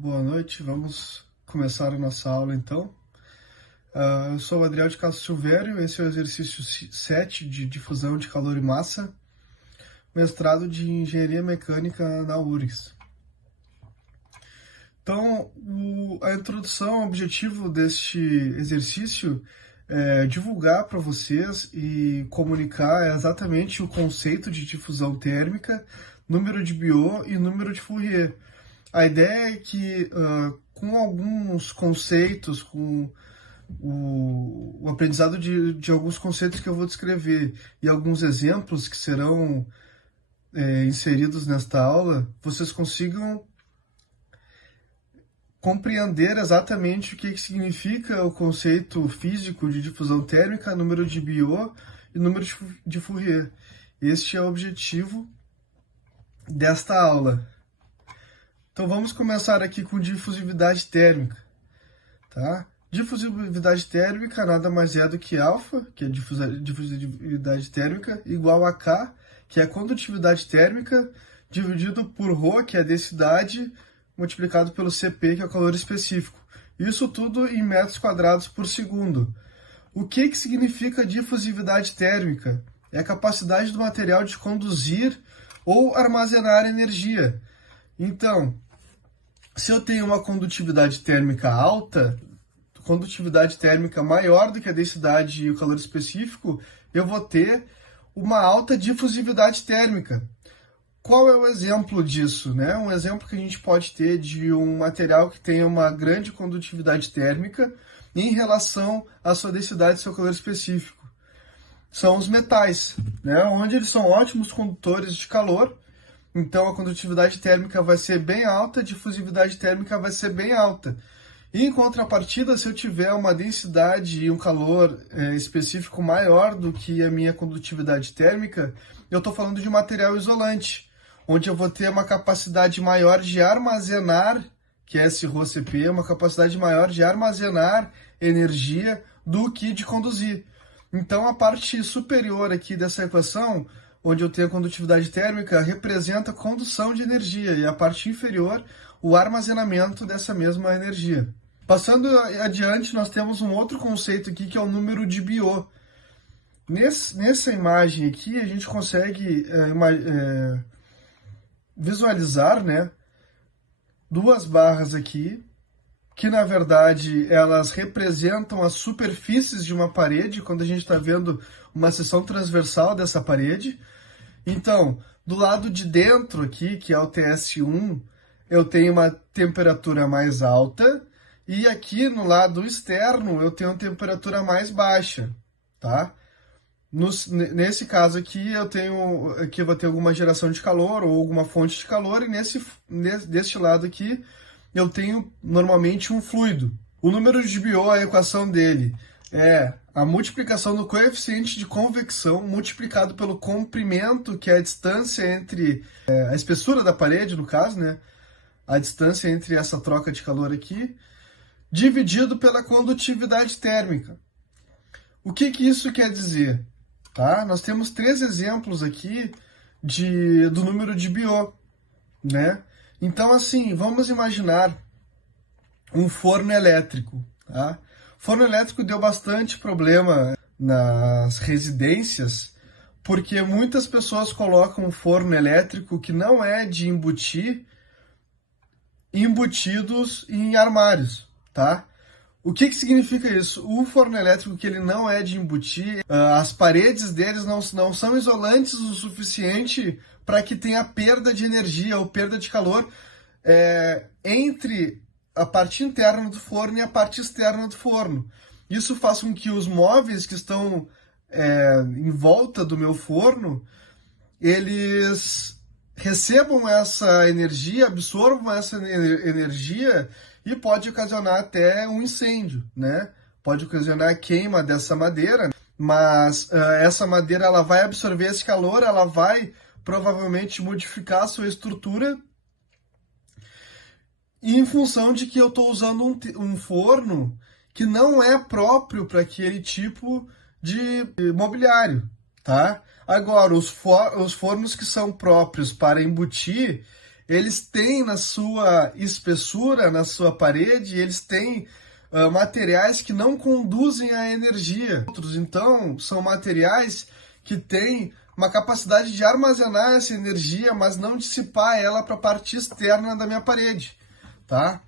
Boa noite, vamos começar a nossa aula então. Eu sou o Adriel de Castro Silvério, esse é o exercício 7 de difusão de calor e massa, mestrado de Engenharia Mecânica na URGS. Então, a introdução, o objetivo deste exercício é divulgar para vocês e comunicar exatamente o conceito de difusão térmica, número de Biot e número de Fourier. A ideia é que, com alguns conceitos, com o aprendizado de alguns conceitos que eu vou descrever e alguns exemplos que serão inseridos nesta aula, vocês consigam compreender exatamente o que significa o conceito físico de difusão térmica, número de Biot e número de Fourier. Este é o objetivo desta aula. Então vamos começar aqui com difusividade térmica, tá? Difusividade térmica nada mais é do que alfa, que é difusividade térmica, igual a K, que é a condutividade térmica, dividido por ρ, que é a densidade, multiplicado pelo Cp, que é o calor específico. Isso tudo em metros quadrados por segundo. O que significa difusividade térmica? É a capacidade do material de conduzir ou armazenar energia. Então, se eu tenho uma condutividade térmica alta, condutividade térmica maior do que a densidade e o calor específico, eu vou ter uma alta difusividade térmica. Qual é o exemplo disso, né? Um exemplo que a gente pode ter de um material que tenha uma grande condutividade térmica em relação à sua densidade e seu calor específico. São os metais, né? Onde eles são ótimos condutores de calor. Então a condutividade térmica vai ser bem alta, a difusividade térmica vai ser bem alta. E em contrapartida, se eu tiver uma densidade e um calor específico maior do que a minha condutividade térmica, eu estou falando de um material isolante, onde eu vou ter uma capacidade maior de armazenar, que é esse ρCp, uma capacidade maior de armazenar energia do que de conduzir. Então a parte superior aqui dessa equação, onde eu tenho a condutividade térmica, representa a condução de energia, e a parte inferior, o armazenamento dessa mesma energia. Passando adiante, nós temos um outro conceito aqui, que é o número de Biot. Nessa imagem aqui, a gente consegue visualizar, né, duas barras aqui, que na verdade elas representam as superfícies de uma parede, quando a gente está vendo uma seção transversal dessa parede. Então, do lado de dentro aqui, que é o TS1, eu tenho uma temperatura mais alta, e aqui no lado externo eu tenho uma temperatura mais baixa, tá? Nesse caso aqui eu vou ter alguma geração de calor ou alguma fonte de calor, e deste lado aqui eu tenho normalmente um fluido. O número de Biot, a equação dele é a multiplicação do coeficiente de convecção multiplicado pelo comprimento, que é a distância entre a espessura da parede, no caso, né? A distância entre essa troca de calor aqui, dividido pela condutividade térmica. O que isso quer dizer? Tá? Nós temos 3 exemplos aqui do número de Biot, né? Então, assim, vamos imaginar um forno elétrico, tá? Forno elétrico deu bastante problema nas residências, porque muitas pessoas colocam um forno elétrico que não é de embutir, embutidos em armários, tá? O que significa isso? O forno elétrico que ele não é de embutir, as paredes deles não são isolantes o suficiente para que tenha perda de energia ou perda de calor entre a parte interna do forno e a parte externa do forno. Isso faz com que os móveis que estão em volta do meu forno, eles recebam essa energia, absorvam essa energia, e pode ocasionar até um incêndio, né? Pode ocasionar a queima dessa madeira, mas essa madeira ela vai absorver esse calor, ela vai provavelmente modificar a sua estrutura, e em função de que eu estou usando um forno que não é próprio para aquele tipo de mobiliário, tá? Agora, os fornos que são próprios para embutir, eles têm na sua espessura, na sua parede, eles têm materiais que não conduzem a energia. Outros, então, são materiais que têm uma capacidade de armazenar essa energia, mas não dissipar ela para a parte externa da minha parede, tá?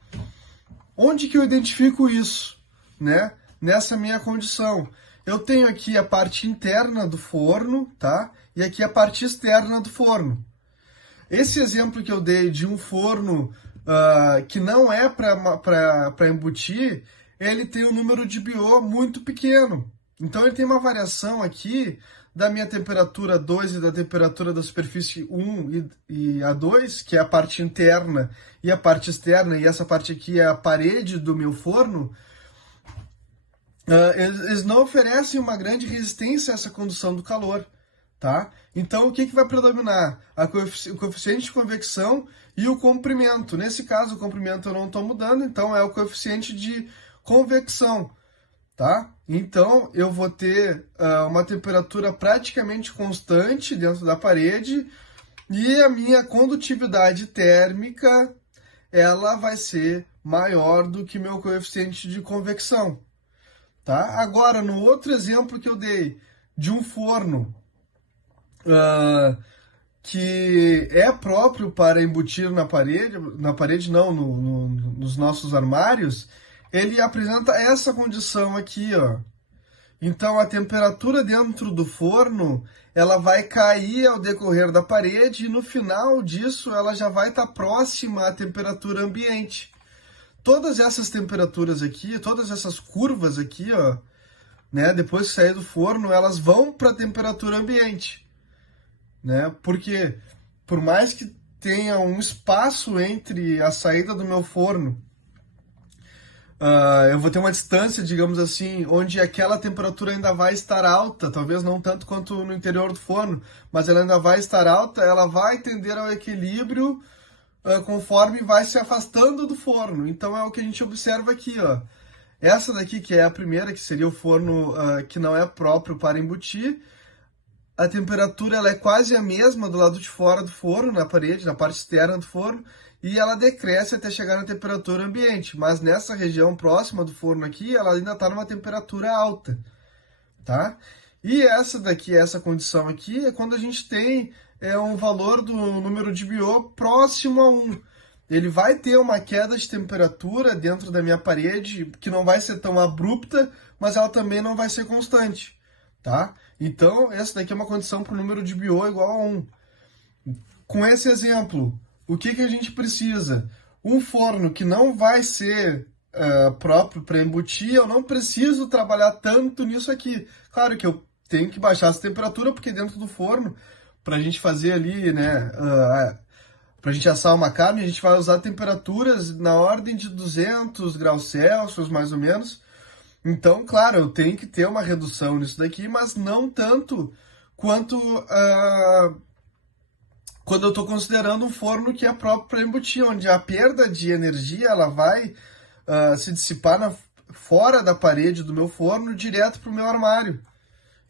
Onde que eu identifico isso, né? Nessa minha condição. Eu tenho aqui a parte interna do forno, tá? E aqui a parte externa do forno. Esse exemplo que eu dei de um forno que não é para embutir, ele tem um número de BO muito pequeno. Então ele tem uma variação aqui da minha temperatura 2 e da temperatura da superfície 1 e a 2, que é a parte interna e a parte externa, e essa parte aqui é a parede do meu forno. Eles não oferecem uma grande resistência a essa condução do calor, tá? Então, o que vai predominar? O coeficiente de convecção e o comprimento. Nesse caso, o comprimento eu não estou mudando, então é o coeficiente de convecção, tá? Então, eu vou ter uma temperatura praticamente constante dentro da parede e a minha condutividade térmica, ela vai ser maior do que meu coeficiente de convecção, tá? Agora, no outro exemplo que eu dei, de um forno que é próprio para embutir na parede não, nos nossos armários, ele apresenta essa condição aqui, ó. Então, a temperatura dentro do forno, ela vai cair ao decorrer da parede e no final disso ela já vai estar próxima à temperatura ambiente. Todas essas temperaturas aqui, todas essas curvas aqui, ó, né, depois que sair do forno, elas vão para a temperatura ambiente, né? Porque por mais que tenha um espaço entre a saída do meu forno, eu vou ter uma distância, digamos assim, onde aquela temperatura ainda vai estar alta, talvez não tanto quanto no interior do forno, mas ela ainda vai estar alta, ela vai tender ao equilíbrio conforme vai se afastando do forno. Então é o que a gente observa aqui, ó. Essa daqui, que é a primeira, que seria o forno que não é próprio para embutir, a temperatura ela é quase a mesma do lado de fora do forno, na parede, na parte externa do forno, e ela decresce até chegar na temperatura ambiente. Mas nessa região próxima do forno aqui, ela ainda está numa temperatura alta, tá? E essa daqui, essa condição aqui, é quando a gente tem um valor do número de BO próximo a 1. Ele vai ter uma queda de temperatura dentro da minha parede, que não vai ser tão abrupta, mas ela também não vai ser constante, tá? Então, essa daqui é uma condição para o número de BO igual a 1. Com esse exemplo, o que a gente precisa? Um forno que não vai ser próprio para embutir, eu não preciso trabalhar tanto nisso aqui. Claro que eu tenho que baixar essa temperatura, porque dentro do forno, para a gente fazer ali, né, para a gente assar uma carne, a gente vai usar temperaturas na ordem de 200 graus Celsius, mais ou menos. Então, claro, eu tenho que ter uma redução nisso daqui, mas não tanto quanto quando eu estou considerando um forno que é próprio para embutir, onde a perda de energia ela vai se dissipar fora da parede do meu forno direto para o meu armário.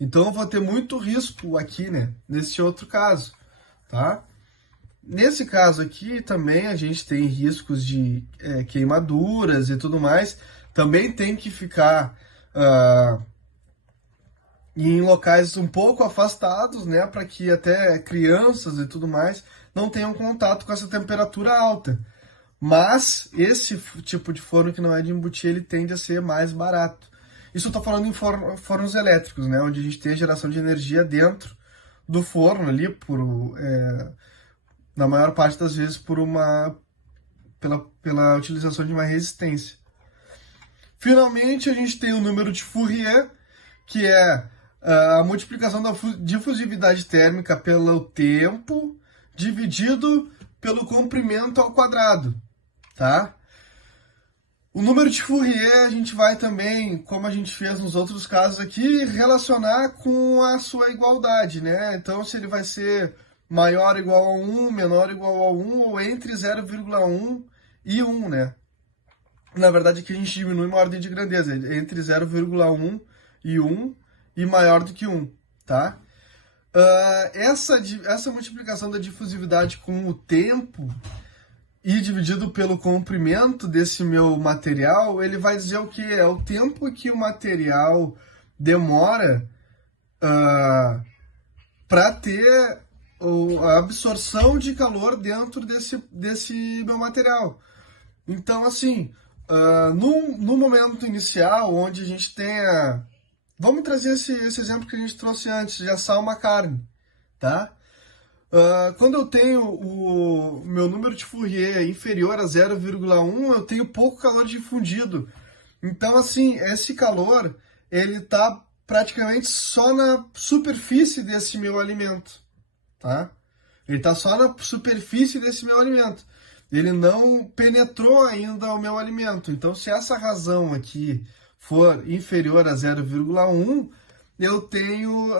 Então eu vou ter muito risco aqui, né? Nesse outro caso, tá? Nesse caso aqui também a gente tem riscos de queimaduras e tudo mais. Também tem que ficar em locais um pouco afastados, né? Para que até crianças e tudo mais não tenham contato com essa temperatura alta. Mas esse tipo de forno que não é de embutir, ele tende a ser mais barato. Isso eu estou falando em fornos elétricos, né? Onde a gente tem a geração de energia dentro do forno ali, na maior parte das vezes pela utilização de uma resistência. Finalmente, a gente tem o número de Fourier, que é a multiplicação da difusividade térmica pelo tempo dividido pelo comprimento ao quadrado, tá? O número de Fourier a gente vai também, como a gente fez nos outros casos aqui, relacionar com a sua igualdade, né? Então, se ele vai ser maior ou igual a 1, menor ou igual a 1, ou entre 0,1 e 1, né? Na verdade, aqui a gente diminui uma ordem de grandeza, entre 0,1 e 1 e maior do que 1, tá? Essa multiplicação da difusividade com o tempo e dividido pelo comprimento desse meu material, ele vai dizer o que? É o tempo que o material demora para ter a absorção de calor dentro desse meu material. Então, assim, no momento inicial, onde a gente tenha... Vamos trazer esse exemplo que a gente trouxe antes, de assar uma carne, tá? Quando eu tenho o meu número de Fourier inferior a 0,1, eu tenho pouco calor difundido. Então, assim, esse calor, ele está praticamente só na superfície desse meu alimento, tá? Ele está só na superfície desse meu alimento. Ele não penetrou ainda o meu alimento. Então, se essa razão aqui for inferior a 0,1, eu tenho...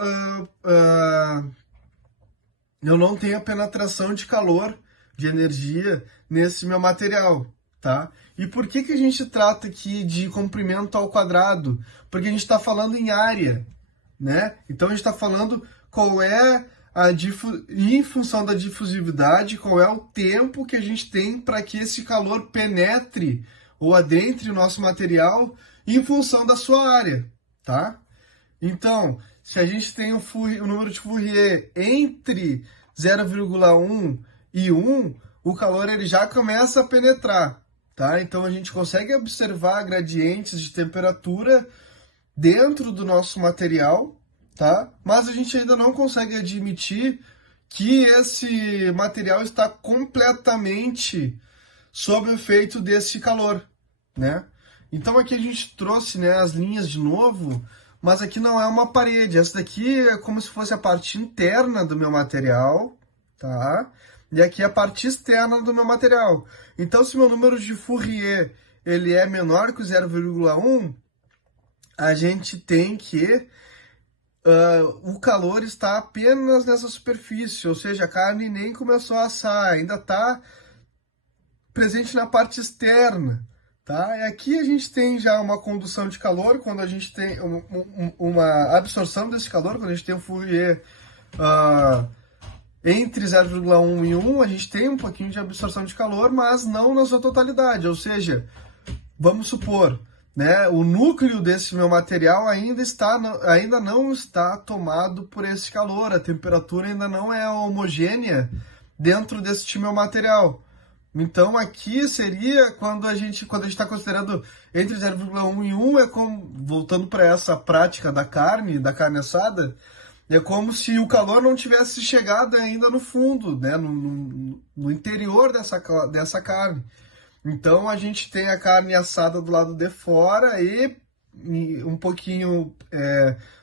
eu não tenho a penetração de calor, de energia, nesse meu material, tá? E por que a gente trata aqui de comprimento ao quadrado? Porque a gente está falando em área, né? Então a gente está falando qual é em função da difusividade, qual é o tempo que a gente tem para que esse calor penetre ou adentre o nosso material em função da sua área, tá? Então, se a gente tem o número de Fourier entre 0,1 e 1, o calor ele já começa a penetrar, tá? Então a gente consegue observar gradientes de temperatura dentro do nosso material, tá? Mas a gente ainda não consegue admitir que esse material está completamente sob o efeito desse calor, né? Então aqui a gente trouxe, né, as linhas de novo, mas aqui não é uma parede. Essa daqui é como se fosse a parte interna do meu material, tá? E aqui é a parte externa do meu material. Então, se meu número de Fourier ele é menor que o 0,1, a gente tem que o calor está apenas nessa superfície, ou seja, a carne nem começou a assar, ainda está presente na parte externa, tá? E aqui a gente tem já uma condução de calor, quando a gente tem uma absorção desse calor, quando a gente tem um Fourier entre 0,1 e 1, a gente tem um pouquinho de absorção de calor, mas não na sua totalidade, ou seja, vamos supor, né, o núcleo desse meu material ainda não está tomado por esse calor, a temperatura ainda não é homogênea dentro desse meu material. Então aqui seria quando a gente está considerando entre 0,1 e 1, é como, voltando para essa prática da carne assada, é como se o calor não tivesse chegado ainda no fundo, né, no interior dessa carne. Então a gente tem a carne assada do lado de fora e um pouquinho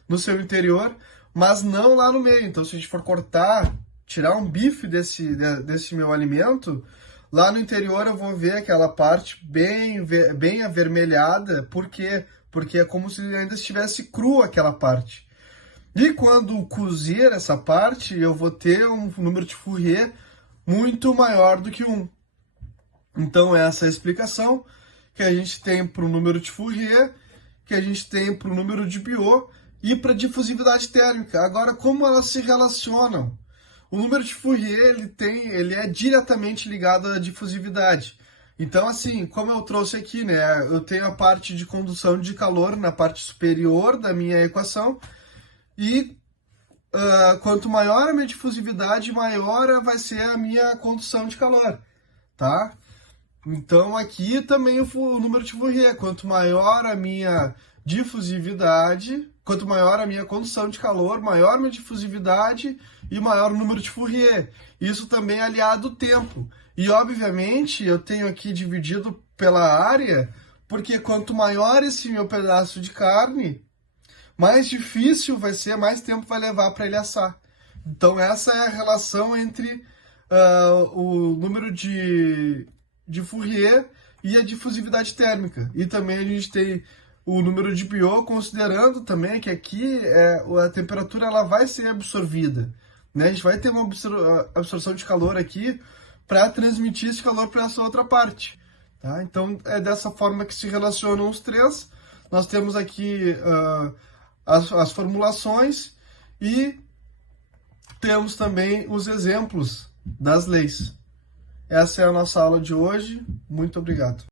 no seu interior, mas não lá no meio. Então se a gente for cortar, tirar um bife desse meu alimento, lá no interior eu vou ver aquela parte bem avermelhada. Por quê? Porque é como se ainda estivesse crua aquela parte. E quando cozer essa parte, eu vou ter um número de Fourier muito maior do que 1. Então, essa é a explicação que a gente tem para o número de Fourier, que a gente tem para o número de Biot e para a difusividade térmica. Agora, como elas se relacionam? O número de Fourier ele é diretamente ligado à difusividade. Então, assim, como eu trouxe aqui, né, eu tenho a parte de condução de calor na parte superior da minha equação e quanto maior a minha difusividade, maior vai ser a minha condução de calor, tá? Então aqui também o número de Fourier, quanto maior a minha difusividade, quanto maior a minha condução de calor, maior a minha difusividade e maior o número de Fourier. Isso também é aliado ao tempo. E obviamente eu tenho aqui dividido pela área, porque quanto maior esse meu pedaço de carne, mais difícil vai ser, mais tempo vai levar para ele assar. Então essa é a relação entre o número de Fourier e a difusividade térmica. E também a gente tem o número de Biot, considerando também que aqui a temperatura ela vai ser absorvida, né? A gente vai ter uma absorção de calor aqui para transmitir esse calor para essa outra parte, tá? Então é dessa forma que se relacionam os três. Nós temos aqui as formulações e temos também os exemplos das leis. Essa é a nossa aula de hoje. Muito obrigado.